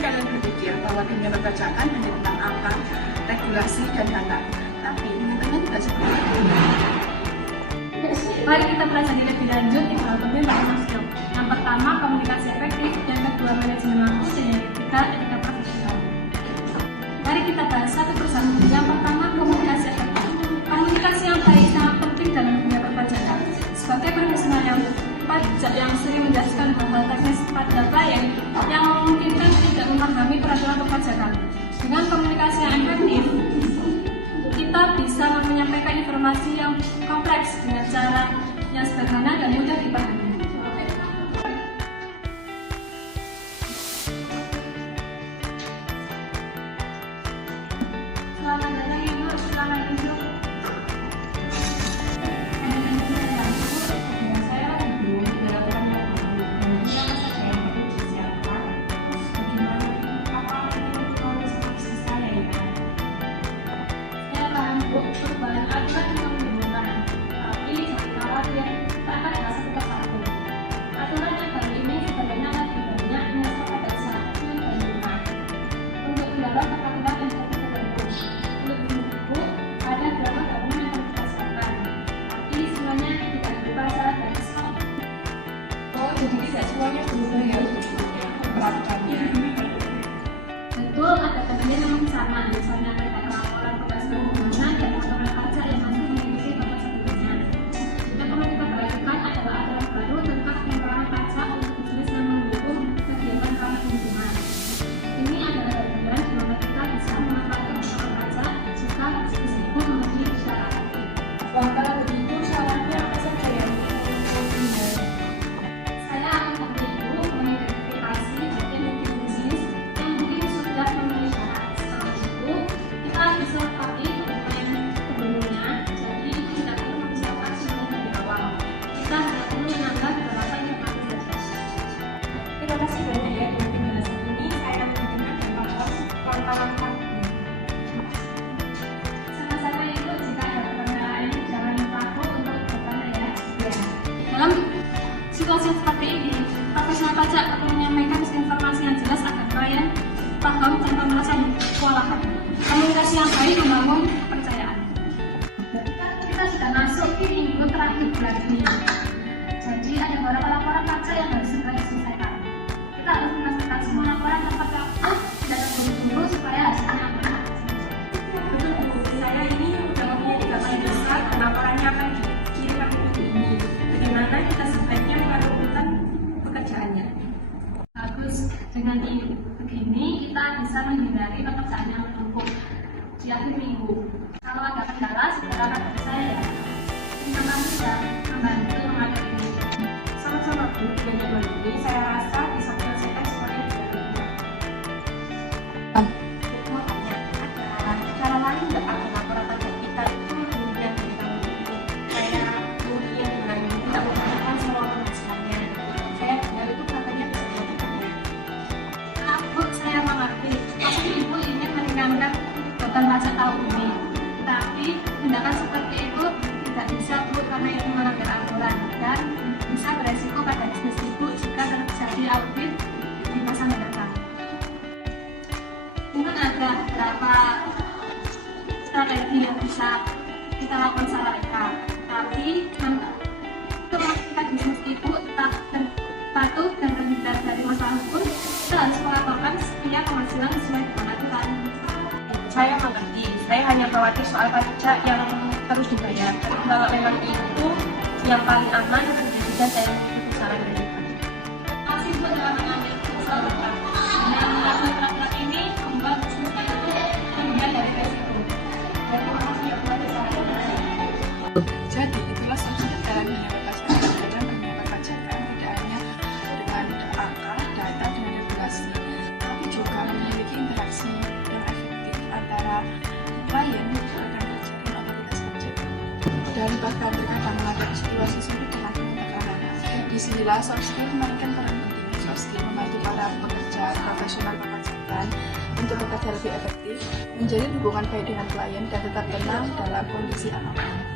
kalian berpikir bahwa dunia perpajakan hanya tentang angka, regulasi, dan data. Tapi nyatanya tidak seperti itu. Mari kita pelajari lebih lanjut di hal penting dalam Maslow. Yang pertama, komunikasi efektif. Yang kedua, manajemen waktu. Dan yang ketiga, etika profesional. Mari kita bahas satu persatu. Yang pertama, komunikasi efektif. Komunikasi yang baik sangat penting dalam dunia perpajakan. Sebagai profesional yang sering menjelaskan hal-hal teknis pada klien yang memungkinkan tidak memahami peraturan perpajakan. Dengan komunikasi yang efektif, kita bisa menyampaikan informasi yang kompleks dengan cara yang sederhana dan mudah dipahami. Selamat datang Ibu, selamat duduk. Perubahan aturan yang membingungkan, tapi jangan khawatir, kita akan bahas satu persatu. Aturan yang baru ini sebenarnya lebih banyak menyasar pada usaha kecil dan rumah. Untuk dalam peraturan yang tertentu, untuk buku ada beberapa dokumen yang harus kita siapkan. Tapi semuanya tidak berupa syarat dan syarat. Oh, jadi tidak semuanya berubah ya peraturannya. Betul, ada temannya memang sama, misalnya mereka laporan tugas keuangan dan laporan pajak yang masih mengikuti batas sebelumnya. Yang perlu kita perhatikan adalah aturan baru tentang pengeluaran pajak untuk bisnis yang mendukung kegiatan ramah lingkungan. Ini adalah bagian di mana kita bisa memanfaatkan pengeluaran pajak jika bisnisku memenuhi syarat. Wah, kalau begitu syaratnya apa saja ya? Saya akan bantu Ibu mengidentifikasi jenis bisnis yang mungkin sudah memenuhi syarat. Setelah itu, kita bisa lengkapi dokumen sebelumnya, jadi Ibu tidak perlu mempersiapkan semuanya dari awal. Kita hanya perlu menambah beberapa informasi saja. Terima kasih banyak ya untuk penjelasan ini. Saya akan memberikan kawan-kawan kami. Sama-sama Ibu, jika ada pertanyaan jangan ragu untuk bertanya ya. Dalam situasi seperti ini, profesional pajak perlu menyampaikan informasi yang jelas agar klien paham tanpa merasa kewalahan. Komunikasi yang baik membangun kepercayaan. Kita sudah masuk di minggu terakhir bulan ini. Jadi ada beberapa laporan pajak yang harus segera diselesaikan. Kita harus menyelesaikan semua laporan tepat waktu, tidak terburu-buru supaya hasilnya aman. Betul Bu, saya ini sudah mempunyai 3 kali besar dan laporannya akan dikirimkan minggu ini. Bagaimana kita sebaiknya mengatur urutan pekerjaannya? Bagus, dengan begini kita bisa menghindari pekerjaan yang menumpuk di akhir minggu. Kalau ada kendala, segera kabarin saya ya. Terima kasih sudah membantu mengatur ini. Sama-sama Bu, dengan jadwal ini saya rasa bisa menyelesaikan semuanya di hari ini. Mau tanya, ada cara lain nggak agar laporan pajak kita itu kemudian ditanggung ini? Kayak kemudian dengan tidak memperhatikan semua penghasilannya. Saya dengar itu katanya bisa dilakukan ya. Bu, saya mengerti. Pasti Ibu ingin meringankan beban pajak tahun ini. Tapi tindakan seperti itu tidak bisa Bu, karena itu melanggar aturan dan bisa beresiko pada bisnis Ibu jika terjadi audit di masa mendatang. Mungkin ada beberapa strategi yang bisa kita lakukan secara legal, tapi untuk memastikan bisnis Ibu tetap patuh dan terhindar dari masalah hukum, kita harus melaporkan setiap penghasilan sesuai dengan aturan. Saya mengerti, saya hanya khawatir soal pajak yang terus dibayar. Kalau memang itu yang paling aman, tentu saja saya membutuhkan saran dari Pak. Masih pun dalam mengambil keputusan tetap. Dengan melakukan peraturan ini, membuat bisnis itu terhindar dari resiko. Terima kasih ya buat kesalahan. Jadi itulah solusi dalam dunia perpajakan. Dalam dunia perpajakan tidak hanya dengan angka, data, dan regulasi, tapi juga memiliki interaksi yang efektif antara klien dan berjalan otoritas pajak. Dan bahkan terkadang menghadapi situasi sulit dengan penuh tekanan. Disinilah soft skill memainkan peran penting. Soft skill membantu para pekerja profesional perpajakan untuk bekerja lebih efektif, menjadi hubungan baik dengan klien dan tetap tenang dalam kondisi apapun.